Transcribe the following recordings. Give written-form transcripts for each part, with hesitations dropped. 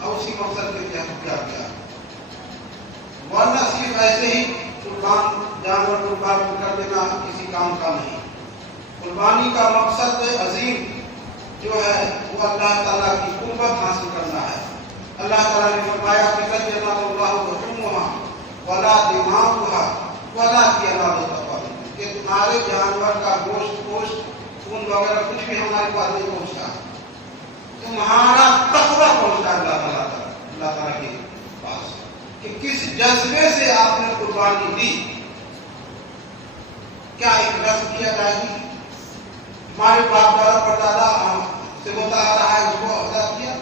اور اسی مقصد کے تحت کیا گیا، ورنہ صرف ایسے ہی قربان جانور قربان کر دینا کسی کام کا نہیں۔ قربانی کا مقصد عظیم جو ہے وہ اللہ تعالیٰ کی قربت حاصل کرنا ہے۔ اللہ تعالیٰ نے فرمایا کہ لَن يَنَالَ اللَّهُ لُحُومُهَا وَلَا دِمَاؤُهَا وَلَٰكِنْ يَنَالُهُ التَّقْوَىٰ، کہ تمہارے جانور کا گوشت خون وغیرہ کچھ بھی ہمارے پاس نہیں پہنچتا، تمہارا تقویٰ پہنچتا ہے اللہ تعالیٰ کے پاس، کہ کس جذبے سے آپ نے قربانی دی۔ کیا ایک رسم کی ادائیگی ہمارے باپ دادا پردادا سے ہوتا آ رہا ہے، اس کو ادا کیا،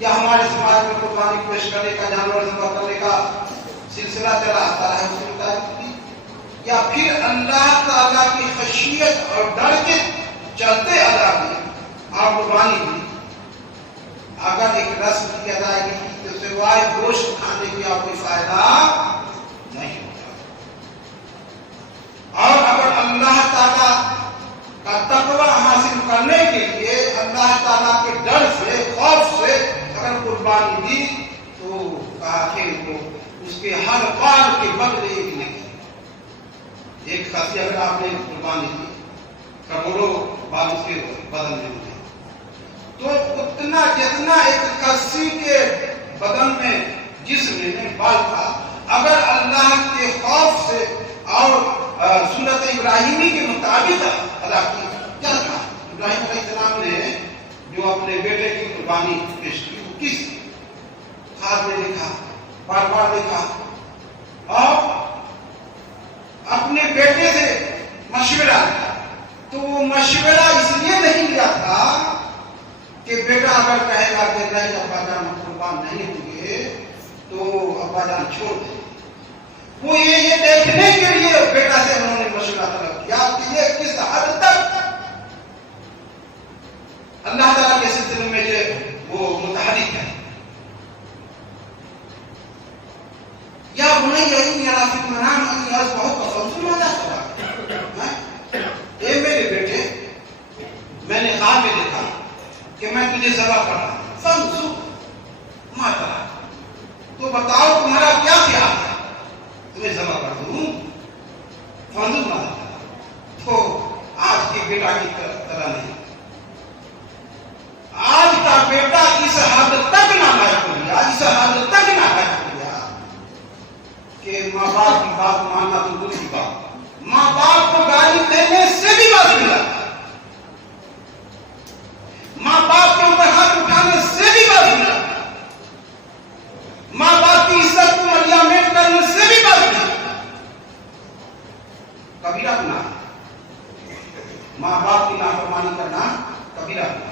یا ہمارے سماج میں قربانی پیش کرنے کا، جانور ذبح کرنے کا سلسلہ چلا آتا ہے، اس کی ادائیگی کی، یا پھر اللہ تعالیٰ کی خشیت اور ڈر کے چلتے ادا کی اور قربانی دی۔ اگر ایک رسم کی ادائیگی کی تو سوائے گوشت کھانے کی آپ کوئی فائدہ نہیں ہوتا، اور اگر اللہ تعالیٰ کا تقویٰ حاصل کرنے کے لیے اللہ تعالیٰ کے ڈر سے، خوف سے اگر قربانی دی تو کہا کہ اس کے ہر بال کے بدلے ایک نہیں، ایک خاصی اگر آپ نے قربانی دی کروڑوں بال اس کے بدل میں ملے، تو اتنا جتنا ایک کسی کے بدن میں جسم میں بال تھا، اگر اللہ کے خوف سے اور سنت ابراہیمی کے مطابق ادا کی، کیا تھا ابراہیم علیہ السلام نے جو اپنے بیٹے کی قربانی پیش کی، وہ کس خواب میں دیکھا، بار بار دیکھا، اور اپنے بیٹے سے مشورہ لیا، تو وہ مشورہ اس لیے نہیں لیا تھا کہ بیٹا اگر کہے گا کہ نہیں ابا جان قربان نہیں ہوں گے تو ابا جان چھوڑ دیں، وہ یہ دیکھنے کے لیے بیٹا سے انہوں نے مشورہ طلب کیا کہ یہ کس حد تک اللہ تعالیٰ کے سلسلے میں جو وہ متحرک ہے۔ یا بنی انی اری فی المنام انی اذبحک فانظر ماذا ترى، اے میرے بیٹے میں نے خواب میں دیکھا کہ میں تجھے ذبح کر رہا ہوں، فانظر ماذا ترى، تو بتاؤ تمہارا کیا خیال ہے، تمہیں ذبح کر دوں، فانظر ماذا ترى۔ تو آج کے بیٹا کی طرح نہیں، آج کا بیٹا اس حد تک نالائق ہو گیا، اس حد تک نالائق ہو گیا کہ ماں باپ کی بات ماننا تو دور کی بات، ماں باپ کو گالی دینے سے بھی بات ملا، ماں باپ کے اوپر ہاتھ اٹھانے سے بھی بات ملا، ماں باپ کی عزت کو ملیامت کرنے سے بھی بات ملا، کبیرہ گناہ، ماں باپ کی نافرمانی کرنا کبیرہ گناہ۔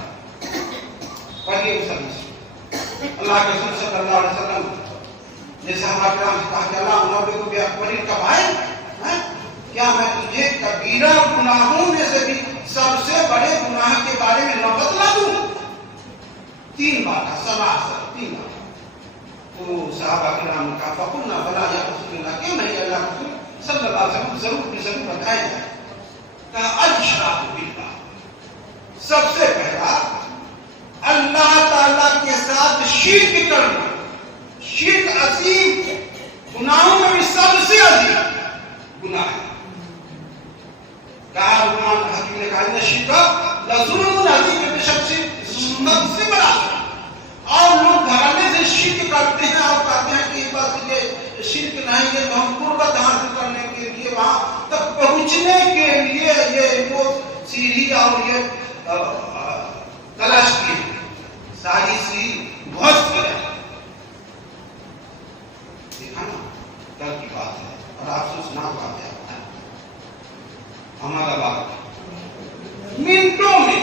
پڑھیے اس حدیث، اللہ کے رسول صلی اللہ علیہ وسلم نے صحابہ کرام سے کہا کہ اللہ نبی کو بے کبائر، کیا میں تجھے کبیرہ گناہوں میں سے بھی سب سے بڑے گناہ کے بارے میں نہ بتلا دوں؟ تین بات، تین بات۔ تو صحابہ کرام نے کہا فقلنا بلا یا رسول اللہ، کیوں نہیں اللہ رسول صلی اللہ علیہ وسلم، ضرور بتائے جائے۔ کہا الاشراک باللہ، سب سے پہلا اللہ تعالیٰ کے ساتھ شرک کرنا، شرک عظیم گناہوں میں بھی سب سے عظیم گناہ ہے۔ کہا لقمان حکیم نے کہا ان الشرک لظلم عظیم، بے شک سب سے بڑا، اور لوگ گھرانے سے شرک کرتے ہیں اور کہتے ہیں کہ بس یہ شرک نہیں ہے تو ہم قربت حاصل کرنے کے لیے وہاں تک پہنچنے کے لیے یہ وہ سیڑھی اور یہ تلاش کی ساری سی بہت کرے، دیکھا نا کل کی بات ہے، اور افسوسناک بات ہے ہمارا بات، منٹوں میں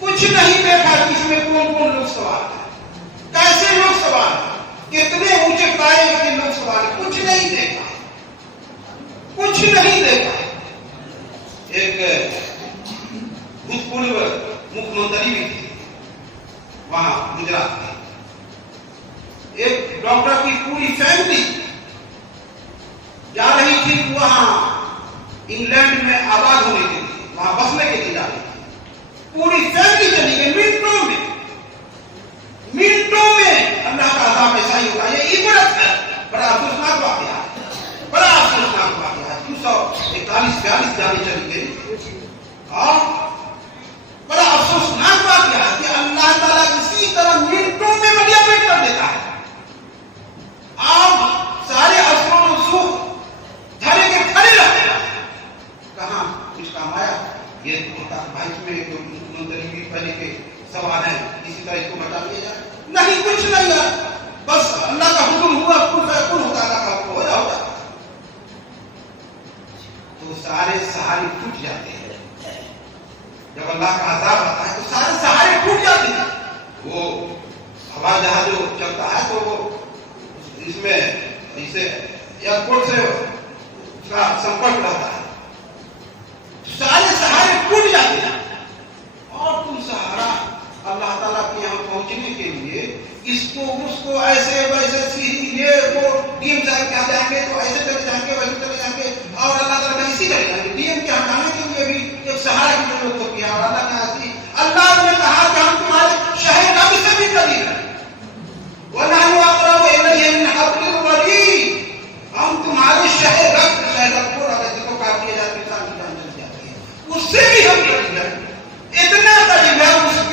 کچھ نہیں دیکھا کہ اس میں کون کون لوگ سوال ہیں، کیسے لوگ سوال ہیں، کتنے اونچے پائے کے لوگ سوال ہیں، کچھ نہیں دیکھا، کچھ نہیں دیکھا۔ ایک بھوتپورو مکھ منتری بھی تھی وہاں گجرات میں، ایک ڈاکٹر کی پوری فیملی جا رہی تھی وہاں انگلینڈ میں آباد ہونے کے لیے، وہاں بسنے کے لیے جا رہی تھی، پوری فیملی چلی گئی، منٹوں رہے ہیں اسی طرح اس کو بچا لیا جائے. نہیں, کچھ نہیں ہے, بس اللہ کا حکم ہوا, کن فیکون ہوتا, اللہ کا حکم ہو جاتا, تو سارے سہارے ٹوٹ جاتے ہیں. جب اللہ کا عذاب آتا ہے تو سارے سہارے ٹوٹ جاتے ہیں. وہ ہوائی جہاز جو چلتا ہے تو وہ اس میں اسے ایئرپورٹ سے اس کا سمپرک رہتا ہے, سارے سہارے ٹوٹ جاتے ہیں. اور تم سہارا اللہ تعالیٰ کے یہاں پہنچنے کے لیے اس کو ایسے ویسے سیدھی یہ وہ ڈی ایم صاحب کے یہاں جائیں گے تو ایسے چلے جائیں گے, ویسے چلے جائیں گے, اور اللہ تعالیٰ کا اسی چلے جائیں گے. ڈی ایم کے ہٹانے کے لیے بھی ایک سہارا کی ضرورت ہوتی ہے, اور اللہ کے یہاں اللہ نے کہا کہ ہم تمہارے شہر کا بھی سے بھی قریب ہیں, وَنَحْنُ أَقْرَبُ إِلَيْهِ مِنْ حَبْلِ الْوَرِيدِ, ہم تمہارے شہر کو اگر جس کو کاٹ دیا جائے انسان کی جان چلی جاتی ہے, اس سے بھی ہم قریب ہیں. اتنا قریب ہے اسے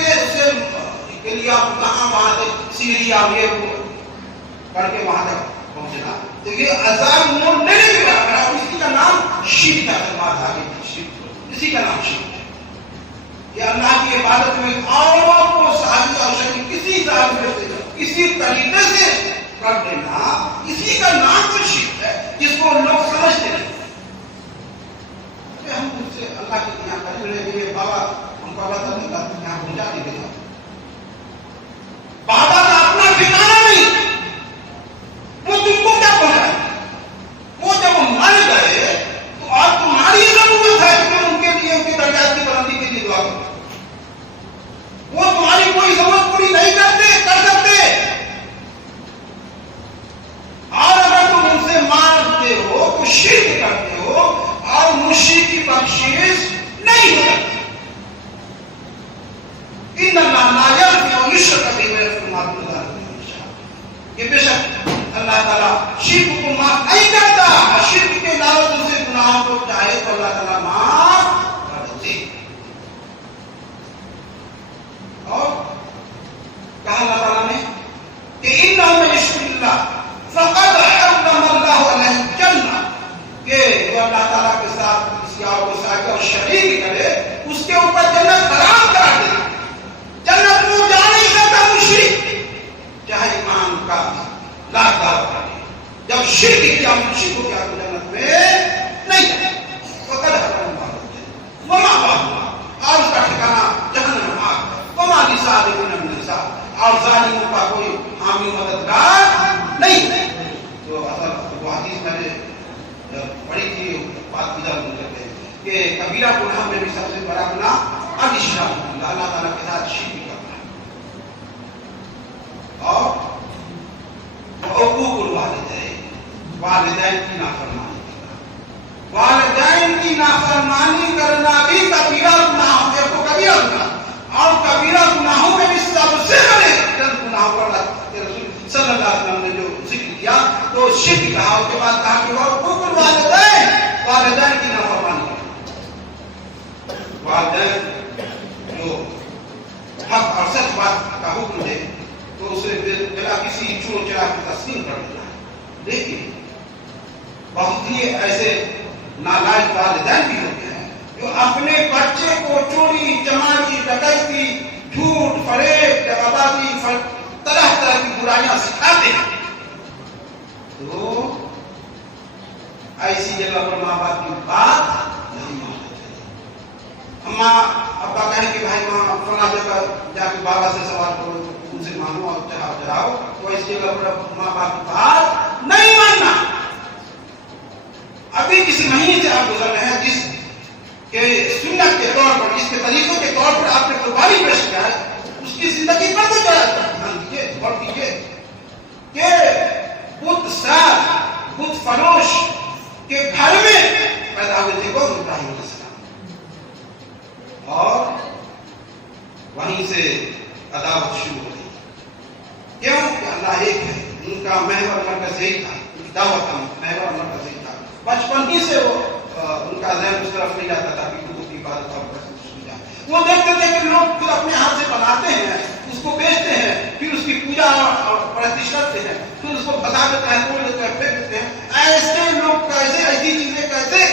کے لیے آپ کہاں وہاں سے سیڑھی آگے کر کے وہاں تک پہنچنا. تو یہ عذاب موڑ لینے کے برابر ہے. اسی کا نام شرک ہے, اسی کا نام شرک ہے. یہ اللہ کی عبادت میں اور کو ساری اور شریک کسی طریقے سے کسی طریقے سے کر دینا, اسی کا نام تو شرک ہے جس کو لوگ سمجھتے ہیں. ہم اس سے اللہ کے یہاں قریب رہنے کے لیے بابا ہم کو اللہ تعالیٰ یہاں پہنچا دے گا. بابا کا اپنا ٹھکانا نہیں, وہ تم کو کیا پہنچائے. وہ جب مر گئے تو آپ تمہاری ضرورت ہے کہ ان کے لیے ان کی درجات کی بلندی کے لیے دعا کرو. وہ تمہاری کوئی ضرورت پوری نہیں کر سکتے. اور اگر تم ان سے مانگتے ہو تو شرک کرتے ہو اور مشرک کی بخشش نہیں ہو سکتی. ان اللہ لا یغفر ان یشرک بہ ویغفر ما دون ذلک لمن یشاء. یہ بے شک اللہ تعالیٰ شرک کو معاف نہیں کرتا, اور شرک کے علاوہ دوسرے گناہوں کو چاہے تو اللہ تعالیٰ معاف کر دیتے. اور کہا اللہ تعالیٰ نے کہ انہ من یشرک باللہ فقد حرم اللہ علیہ الجنہ, کہ جو اللہ تعالیٰ کے ساتھ کسی اور کو ساتھ اور شریک کرے اس کے اوپر جنت حرام کر دے. جنت میں جا نہیں سکتا مشرک, چاہے ایمان کا لاکھ دعویٰ کرے. جب شرک کیا مشرک ہو گیا تو جنت میں نہیں جائے. فقد حرم اللہ وما واہ, اور اس کا ٹھکانہ جہنم آگ. وما للظالمین من نصیر, اور ظالموں کا کوئی حامی مددگار نہیں. تو اصل وہ حدیث میں نے پڑھی تھی, بات کی جاتی ہے کہ کبیرہ گناہ میں بھی سب سے بڑا گناہ الاشراک باللہ, اللہ تعالیٰ کے ساتھ شرک کرنا ہے. اور حقوق الوالدین, والدین کی نافرمانی کرنا. والدین کی نافرمانی کرنا بھی کبیرہ گناہ ہے. کو کبیرہ گناہ, اور کبیرہ گناہوں میں بھی سب سے بڑے گناہوں پر اللہ کے رسول صلی اللہ علیہ وسلم نے جو ذکر کیا تو شرک کہا. اس کے بعد کہا کہ حقوق الوالدین, والدین کی نافرمانی کرنا. والدین جو حق اور سچ بات کا حکم دے تو اسے بلا کسی چور چرا کی تسلیم کر دینا ہے. لیکن بہت ہی ایسے نالائق والدین بھی ہوتے ہیں جو اپنے بچے کو چوری, چماری, ڈکیتی, جھوٹ, فریب, دغابازی, طرح طرح کی برائیاں سکھاتے ہیں. تو ایسی جگہ پر ماں باپ کی بات نہیں مانتے. اما ابا کہیں کہ بھائی ماں فلاں جگہ جا کے بابا سے سوال کرو, ان سے مانو اور چڑھاؤ, تو ایسی جگہ پر ماں باپ کی بات نہیں ماننا. ابھی کسی مہینے سے آپ گزر رہے ہیں جس کہ سنت کے طور پر, جس کے طریقوں کے طور پر آپ نے قربانی پیش کیا ہے, اس کی زندگی پر تو دھیان دیجیے, غور کیجیے کہ بت ساز, بت فروش کے گھر میں پیدا ہوئے تھے کون؟ ابراہیم علیہ السلام. اور وہیں سے عداوت شروع ہو گئی. کیوں کہ اللہ ایک ہے. ان کا محور مرکز یہی تھا, ان کی دعوت کا محور مرکز یہی تھا. بچپن ہی سے وہ ان کا ذہن اس طرف نہیں جاتا تھا کہ بتوں کی عبادت اور وہ دیکھتے تھے کہ لوگ خود اپنے ہاتھ سے بناتے ہیں, اس کو بیچتے ہیں, پھر اس کی پوجا اور پرستش کرتے ہیں, پھر اس کو بتا دیتے ہیں, توڑ دیتے ہیں, پھینک دیتے ہیں. ایسے لوگ کیسے, ایسی چیزیں کیسے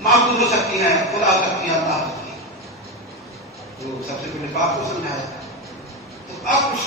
معبود ہو سکتی ہیں, خدا ہو سکتی ہے, اللہ ہو سکتی ہے. تو سب سے پہلے باپ کو سمجھایا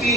3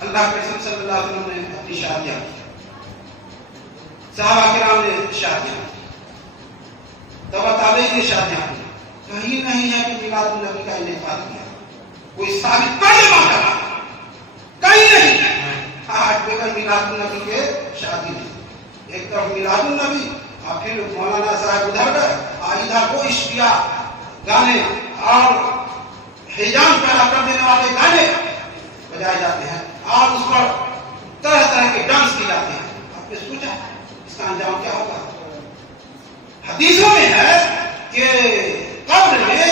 اللہ کے رسول صلی اللہ علیہ وسلم نے اپنی شادیاں کی، صحابہ کرام نے شادیاں کی، تبع تابعین نے شادیاں کی. کہیں نہیں ہے کہ میلاد النبی کا انعقاد کیا، کوئی ثابت کر دے ماں کہیں نہیں. آج بغیر میلاد النبی کے شادی نہیں. ایک طرف میلاد النبی اور پھر مولانا صاحب ادھر گئے اور ادھر کو اشتیا گانے اور ہیجان پیدا کر دینے والے گانے بجائے جاتے ہیں اور اس پر طرح طرح کے ڈانس کیے جاتے ہیں. آپ نے سوچا اس کا انجام کیا ہوگا؟ حدیثوں میں ہے کہ قبر میں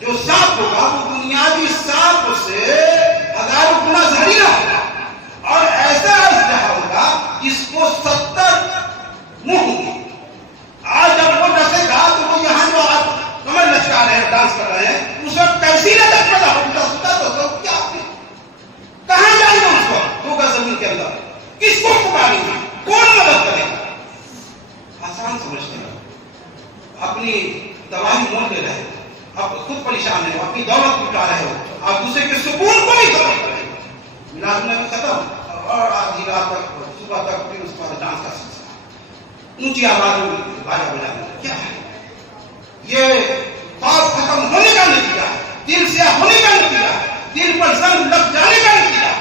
جو سانپ ہوگا وہ بنیادی سانپ سے ہزاروں گنا زہریلا ہوگا اور ایسا اژدہا ہوگا جس کو 70 منہ ہوں گے. آج جب وہ ڈسے گا تو وہ یہاں جو آپ کمر لچکا رہے ہیں ڈانس کر رہے ہیں اس وقت کیسی لچک پیدا ہوگا؟ کیا کہاں جائیں گے اس وقت؟ دو گز زمین کے اندر کس کو پکاریں گے؟ کون مدد کرے گا؟ آسان سمجھتے ہیں، اپنی دوائی مول لے رہے ہو، آپ خود پریشان ہیں، اپنی دولت لٹا رہے ہو، آپ دوسرے کے سکون کو نہیں ختم کریں. میلاد النبی ختم اور آدھی رات تک صبح تک پھر اس کے بعد ڈانس کا سلسلہ، اونچی آوازوں میں باجا بجانا. کیا ہے یہ؟ خوف ختم ہونے کا نتیجہ ہے، دل سے ہونے کا نتیجہ ہے، دل پر زنگ لگ جانے کا نتیجہ ہے.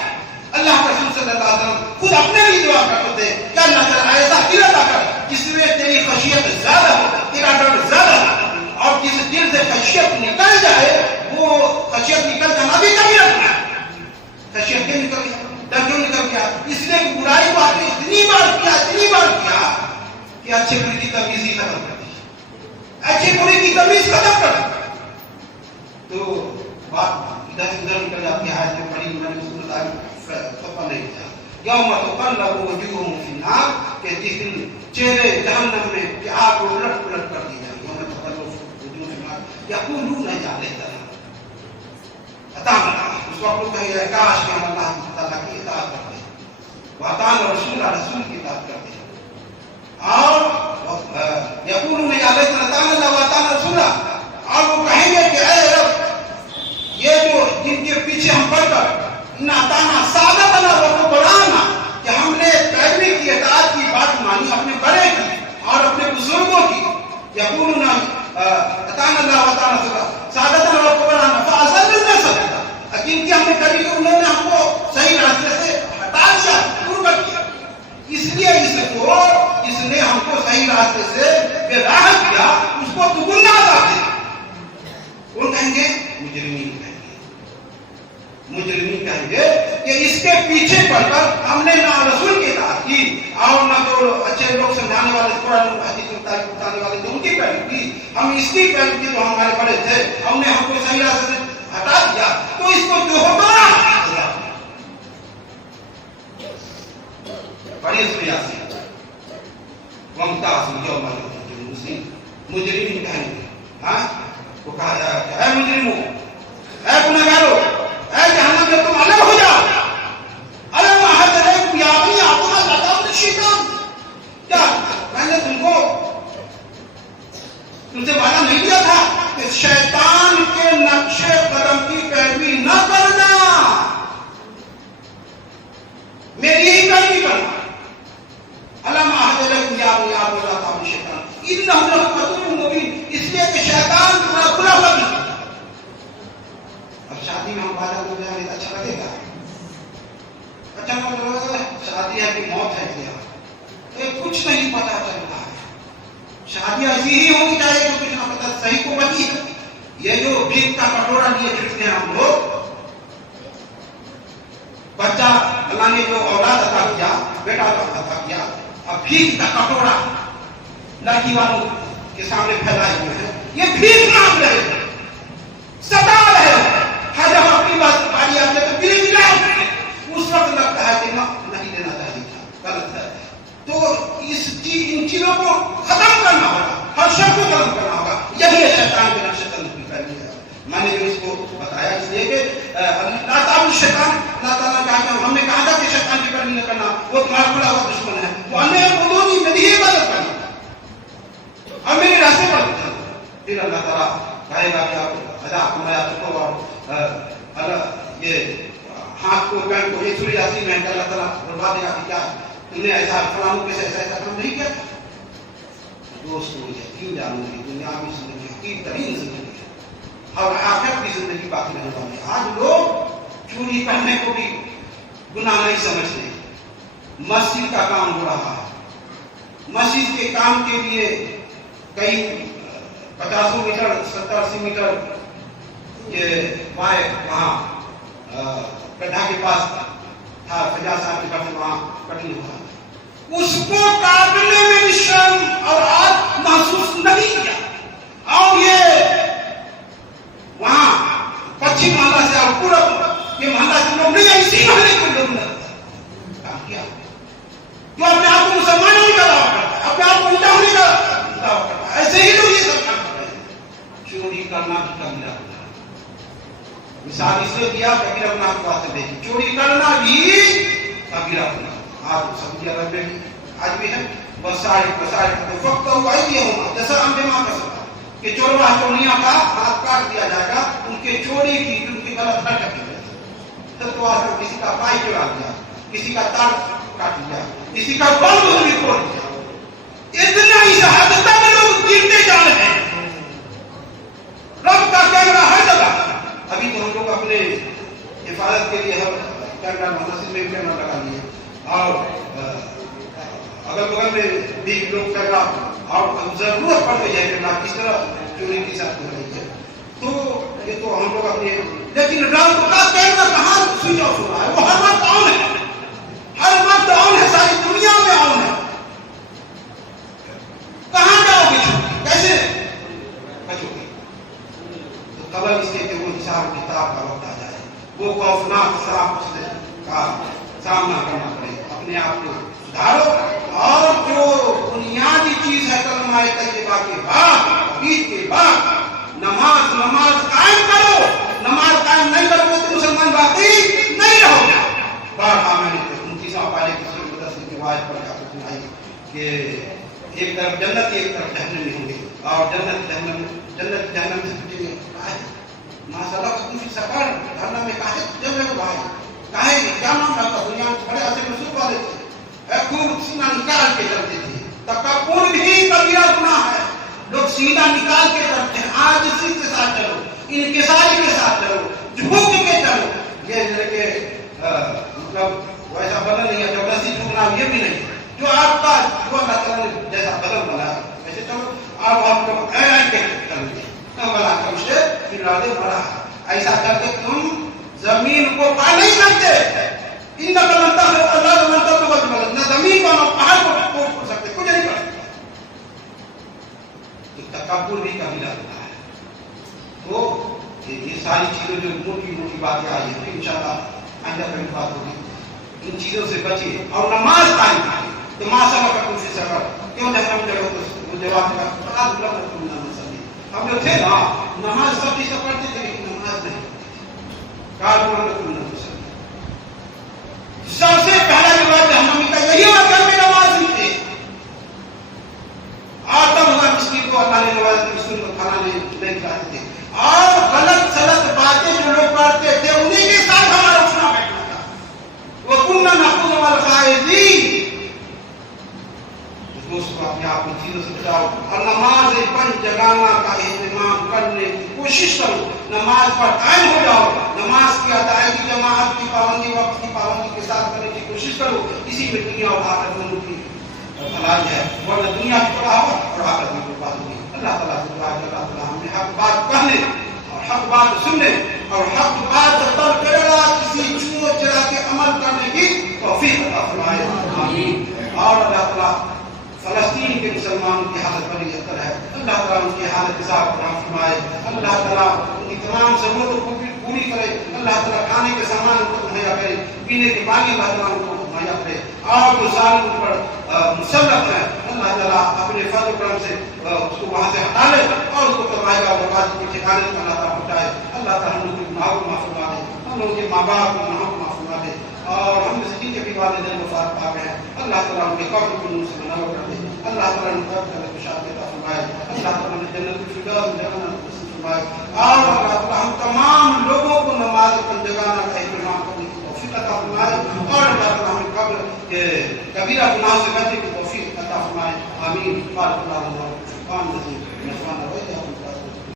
اللہ کے رسول صلی اللہ علیہ وسلم خود اپنے لیے دعا کرتے تھے کہ اللہ تعالیٰ ایسا دل عطا کر جس میں تیری خشیت زیادہ ہو، تیرا ڈر زیادہ ہو، اور جس دل سے خشیت نکل جائے وہ خشیت نکل جانا بھی کبھی رکھنا ہے. خشیت کیوں نکل گیا؟ ڈر کیوں نکل گیا؟ اس نے برائی کو آپ نے اتنی بار کیا کہ اچھے بری کی تمیز ہی ختم کر دی، اچھے بری کی تمیز ختم کر دی. تو بات ادھر ادھر نکل جاتی ہے. آج میں بڑی میں نے اس میں پتہ نہیں کیا یوم تقلب وجوہہم فی النار کہ جس دن چہرے جہنم میں کہ آگ کو الٹ پلٹ کر دی جائے. یوم تقلب وجوہہم فی النار یقولون یا لیتنا اطعنا. اس وقت لوگ کہیں گے کاش کہ ہم اللہ تعالیٰ کی اطاعت کرتے واطعنا رسول کی اطاعت کرتے. اور یقولون یا لیتنا اطعنا اللہ واطعنا رسول. اور وہ کہیں گے کہ اے رب یہ جو جن کے پیچھے ہم پڑ کر ناتانا سادتنا وقبرانا کہ ہم نے پیروی کی اطاعت کی بات مانی اپنے بڑے کی اور اپنے بزرگوں کی. یقولون اطعنا اللہ واطعنا رسول سادتنا وقبرانا فاضلونا سبیلا. کہ ہم نے کبھی کہ انہوں نے ہم کو صحیح راستے سے ہٹا دیا، دور کر دیا. اس لیے اس نے ہم کو صحیح راستے سے بے راہ کیا، اس کو دگنا عذاب دے. وہ کہیں گے مجرمین کہیں گے کہ اس کے پیچھے پڑ کر ہم نے نہ رسول کی اطاعت کی اور نہ تو اچھے لوگ سمجھانے والے قرآن حدیث بتانے والے تو ان کی پیروی کی، ہم اس کی پیروی کی جو ہمارے بڑے تھے، ہم نے ہم کو صحیح راستے سے ہٹا دیا. تو اس کو جو ہوگا بڑی سیاسی مجرمین کہیں گے. ہاں وہ کہا جائے کہ اے مجرموں، اے گنہگاروں، اے جہنم میں تم الگ ہو جاؤ. الگ عہد علیکم یا بنی آدم لا تعبدوا الشیطان. کیا میں نے تم سے وعدہ نہیں دیا تھا کہ شیطان کے نقش قدم کی پیروی نہ کرنا، میری ہی پیروی کرنا. الم عہد علیکم یا بنی آدم لا تعبدوا الشیطان انہ لکم عدو مبین. اس لیے کہ شیطان تمہارا کھلا ہوا دشمن ہے. اب شادی میں ہم وعدہ کر جائیں گے اچھا لگے گا؟ اچھا مطلب شادی ہے کہ موت ہے کیا؟ کچھ نہیں پتا چل رہا ہے. شادیاں ایسی ہی ہونی چاہیے کچھ نہ پتا صحیح کو بچی. یہ جو بھیک کا کٹورا لیے پھرتے ہیں ہم لوگ، بچہ اللہ نے جو اولاد عطا کیا، بیٹا عطا کیا، اب بھیک کا کٹورا لڑکی والوں کے سامنے پھیلائے ہوئے ہیں. یہ بھیک مانگ رہے ہیں، ستا رہے ہیں. ہر جب اپنی بات باری آتی ہے تو گری گرا اس وقت لگتا ہے کہ نہیں دینا چاہیے تھا، غلط ہے. تو ان چیزوں کو ختم کرنا ہوگا، ہر شخص کو ختم کرنا ہوگا. یہی ہے شیطان کے نقش قدم کی پیروی ہے. میں نے جو اس کو بتایا اس لیے کہ لا تعبدوا الشیطان، اللہ تعالیٰ نے کہا کہ ہم نے کہا تھا کہ شیطان کی پیروی نہ کرنا، وہ تمہارا کھلا ہوا دشمن ہے. وہ انہیں میری ہی عبادت کرنا اور میرے راستے پر پھر اللہ تعالیٰ کہے گا کہ آپ ادا فرمایا تو اور یہ ہاتھ کو پین کو یہ چھری جاتی میں کہ اللہ تعالیٰ بلوا دے گا کہ کیا تم نے ایسا فلاں کیسے ایسا کام نہیں کیا. دوستوں یقین جانو گی دنیا کی زندگی حقیقی ترین زندگی ہے اور آخرت کی زندگی باقی رہنے والی ہے. آج لوگ چوری پہننے کو بھی گناہ نہیں سمجھتے. مسجد کا کام ہو رہا ہے. مسجد کے کام کے لیے کئی 50 میٹر 70-80 میٹر یہ وہاں گڈھا کے پاس تھا فجا صاحب کے گھر وہاں کٹنگ ہوا. اس کو کاٹنے میں شرم اور آج محسوس نہیں کیا. اور یہ وہاں پچھم محلہ سے اور پورب یہ محلہ سے لوگ نہیں اسی محلے کے لوگ کام کیا جو اپنے آپ کو مسلمان ہونے کا دعویٰ کرتا ہے, اپنے آپ کو الٹا ہونے کا دعویٰ کرتا ہے. ایسے ہی لوگ یہ سب کام کر رہے ہیں. چوری کرنا بھی کبیرہ گناہ ہے. مثال اس نے دیا کبیرہ گناہ کو بات دیکھی. چوری کرنا بھی کبیرہ گناہ. آج سعودی عرب میں بھی آج بھی ہے وسائل وقت ہوا یہ ہوگا جیسا ہم بیمار کر سکتا کہ چوروا چورنیاں کا ہاتھ کاٹ دیا جائے گا, ان کے چوری کی ان کی غلط حرکت کی وجہ سے. تب تو آج کسی کا پائی چورا دیا, کسی کا تار کاٹ دیا, کسی کا بل بھی توڑ دیا. اتنا ہی شہادت میں لوگ گرتے جا رہے ہیں. رب کا کیمرہ ہر جگہ. ابھی تو ہم لوگ اپنے حفاظت کے لیے کیمرہ مسجد میں کیمرہ لگا لیے اور اگل بغل میں بھی لوگ کیمرہ اور ضرورت پڑ گئی ہے کیمرہ کس طرح چوری کی ساتھ ہو رہی ہے. تو یہ تو ہم لوگ اپنے لیکن رب کا کیمرہ کہاں سوئچ آف ہو رہا ہے؟ وہ ہر وقت آن ہے, ہر وقت آن ہے, ساری دنیا میں آن ہے. کہاں جاؤ گے کیسے بچو گے؟ تو قبل اس کے کہ وہ حساب کتاب کا وقت آ جائے, وہ خوفناک صاحب کا سامنا کرنا پڑے. اپنے آپ کو سدھارو اور جو بنیادی چیز ہے کلمہ طیبہ کے بعد توحید کے بعد نماز قائم کرو. نماز قائم نہیں کرو تو مسلمان باقی نہیں رہو گے. بار میں نے ان چیزوں پہلے کسی مدرسے کی روایت پڑھ کر سنائی کہ ایک طرف جنت ایک طرف جہنم میں ہوں گے اور جنت جہنم سے پوچھیں گے ماشاءاللہ فی سفر جہنم میں کاہے جب ہے بھائی کاہے کیا نام رکھا دنیا میں بڑے ایسے رسول والے تھے خوب سینہ نکال کے چلتے تھے. تکبر بھی کبیرہ گناہ ہے. لوگ سینہ نکال کے چلتے ہیں. آج اسی کے ساتھ چلو, انکساری کے ساتھ چلو, جھک کے چلو. یہ کہ مطلب ویسا بدل نہیں ہے زبردستی جھکنا یہ بھی نہیں. جو آپ کا جو اللہ تعالیٰ نے جیسا بدل بنا ویسے چلو. آپ کو اعلان کے چلتے بلا کم سے ارادے بڑا ایسا کر کے تم زمین کو پا نہیں سکتے. ان کا بنتا ہے اللہ بنتا تو بچ بلد نہ زمین کو نہ پہاڑ کو توڑ سکتے, کچھ نہیں کر سکتے. تو تکبر بھی کبیرہ گناہ ہے. تو یہ ساری چیزیں جو موٹی موٹی باتیں آئی ہیں انشاءاللہ آئندہ کبھی بات ہوگی. ان چیزوں سے بچیے اور نماز قائم کیجیے. تو ماشاءاللہ کا کوشش سفر کیوں جہنم جگہ تو جواب کا آج لوگ ہم لوگ تھے نا نماز سب چیز پڑھتے تھے لیکن نماز نہیں. سب سے پہلا جواب جہنمی کا یہی اور گھر میں نماز نہیں تھے. اور تب ہوا مسکین کو اللہ نے نواز مسکین کو کھانا نہیں کھلاتے تھے. اور غلط سلط باتیں جو لوگ پڑھتے تھے انہیں کے ساتھ ہمارا اٹھنا بیٹھنا تھا. وہ کننا نخوض والخائضین. دوستو اپنے آپ کو چیزوں سے بچاؤ اور نماز پنج جگانا کا اہتمام کرنے کی کوشش کرو. نماز پر قائم ہو جاؤ. نماز کی ادائیگی جماعت کی پابندی وقت کی پابندی کے ساتھ کرنے کی کوشش کرو. اسی میں دنیا اور آخرت دونوں کی بھلائی ہے. ورنہ دنیا کی تباہ اور آخرت میں برباد ہوگی. اللہ تعالیٰ سے دعا کہ اللہ تعالیٰ ہمیں حق بات کہنے اور حق بات سننے اور حق بات پر کرنا کسی چور چرا کے عمل کرنے کی توفیق عطا فرمائے. آمین. اور اللہ تعالیٰ فلسطین کے مسلمانوں کی حالت بڑی اثر ہے. اللہ تعالیٰ ان کی حالت حساب کرام فرمائے. اللہ تعالیٰ ان کی تمام ضرورتوں کو پوری کرے. اللہ تعالیٰ کھانے کے سامان ان کو مہیا کرے, پینے کے پانی اللہ تعالیٰ ان کو مہیا کرے. اور جو ظالم ان پر مسلط ہے اللہ تعالیٰ اپنے فضل و کرم سے اس کو وہاں سے ہٹا لے اور اس کو تباہی اور بربادی کے ٹھکانے سے اللہ تعالیٰ پہنچائے. اللہ تعالیٰ ہم لوگوں کے گناہوں کو معاف فرما دے, ہم لوگوں کے ماں باپ کے گناہوں کو معاف فرما دے. اور ہم سے جن کے بھی والدین وفات پا گئے ہیں اللہ تعالیٰ ان کے قبر کو نور سے منور کر دے. اللہ تعالیٰ نے قبر کرنے کو شاد عطا فرمائے. اللہ تعالیٰ نے جنت الفردوس جنت نصیب فرمائے. اور اللہ تعالیٰ ہم تمام لوگوں کو نماز پنج جگانا کا اہتمام کرنے کی کبیرہ گناہ سے بچنے کی توفیق عطا فرمائے. آمین. بارک اللہ لنا و لکم.